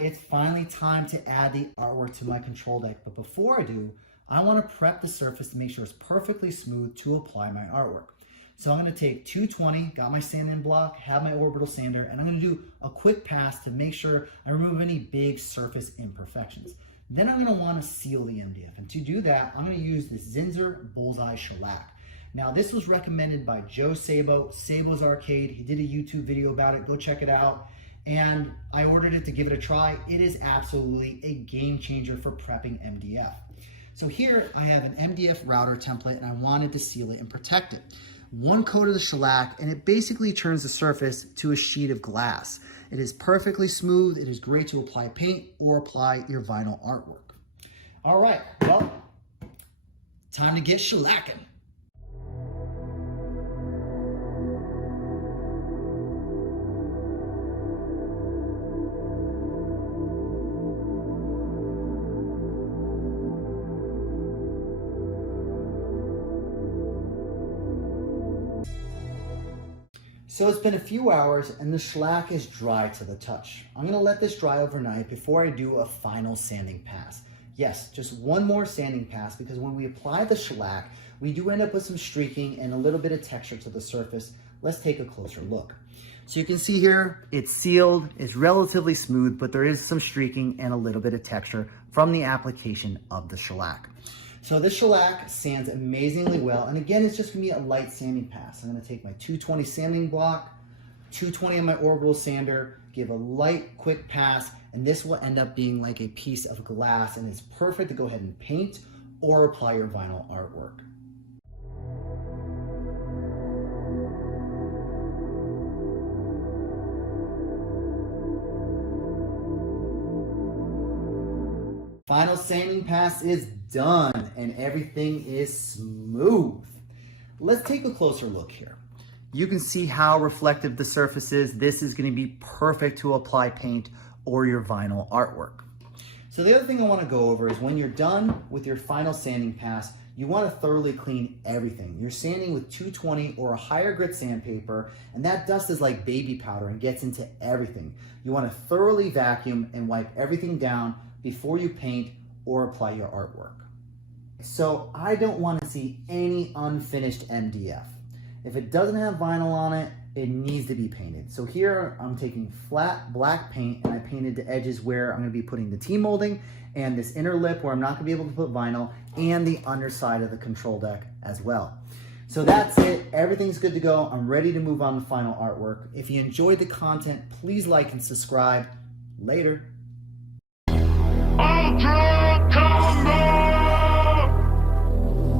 it's finally time to add the artwork to my control deck. But before I do, I want to prep the surface to make sure it's perfectly smooth to apply my artwork. So I'm going to take 220, got my sanding block, have my orbital sander, and I'm going to do a quick pass to make sure I remove any big surface imperfections. Then I'm going to want to seal the MDF. And to do that, I'm going to use this Zinsser Bullseye Shellac. Now, this was recommended by Joe Sabo, Sabo's Arcade. He did a YouTube video about it. Go check it out. And I ordered it to give it a try. It is absolutely a game changer for prepping MDF. So here I have an MDF router template and I wanted to seal it and protect it. One coat of the shellac and it basically turns the surface to a sheet of glass. It is perfectly smooth. It is great to apply paint or apply your vinyl artwork. All right, well, time to get shellacking. So it's been a few hours and the shellac is dry to the touch. I'm gonna let this dry overnight before I do a final sanding pass. Yes, just one more sanding pass because when we apply the shellac, we do end up with some streaking and a little bit of texture to the surface. Let's take a closer look. So you can see here, it's sealed, it's relatively smooth, but there is some streaking and a little bit of texture from the application of the shellac. So this shellac sands amazingly well. And again, it's just gonna be a light sanding pass. I'm gonna take my 220 sanding block, 220 on my orbital sander, give a light, quick pass, and this will end up being like a piece of glass and it's perfect to go ahead and paint or apply your vinyl artwork. Final sanding pass is done and everything is smooth. Let's take a closer look here. You can see how reflective the surface is. This is going to be perfect to apply paint or your vinyl artwork. So the other thing I want to go over is when you're done with your final sanding pass, you want to thoroughly clean everything. You're sanding with 220 or a higher grit sandpaper, and that dust is like baby powder and gets into everything. You want to thoroughly vacuum and wipe everything down before you paint or apply your artwork. So I don't want to see any unfinished MDF. If it doesn't have vinyl on it, it needs to be painted. So here I'm taking flat black paint and I painted the edges where I'm going to be putting the T-molding and this inner lip where I'm not going to be able to put vinyl and the underside of the control deck as well. So that's it. Everything's good to go. I'm ready to move on to final artwork. If you enjoyed the content, please like and subscribe. Later.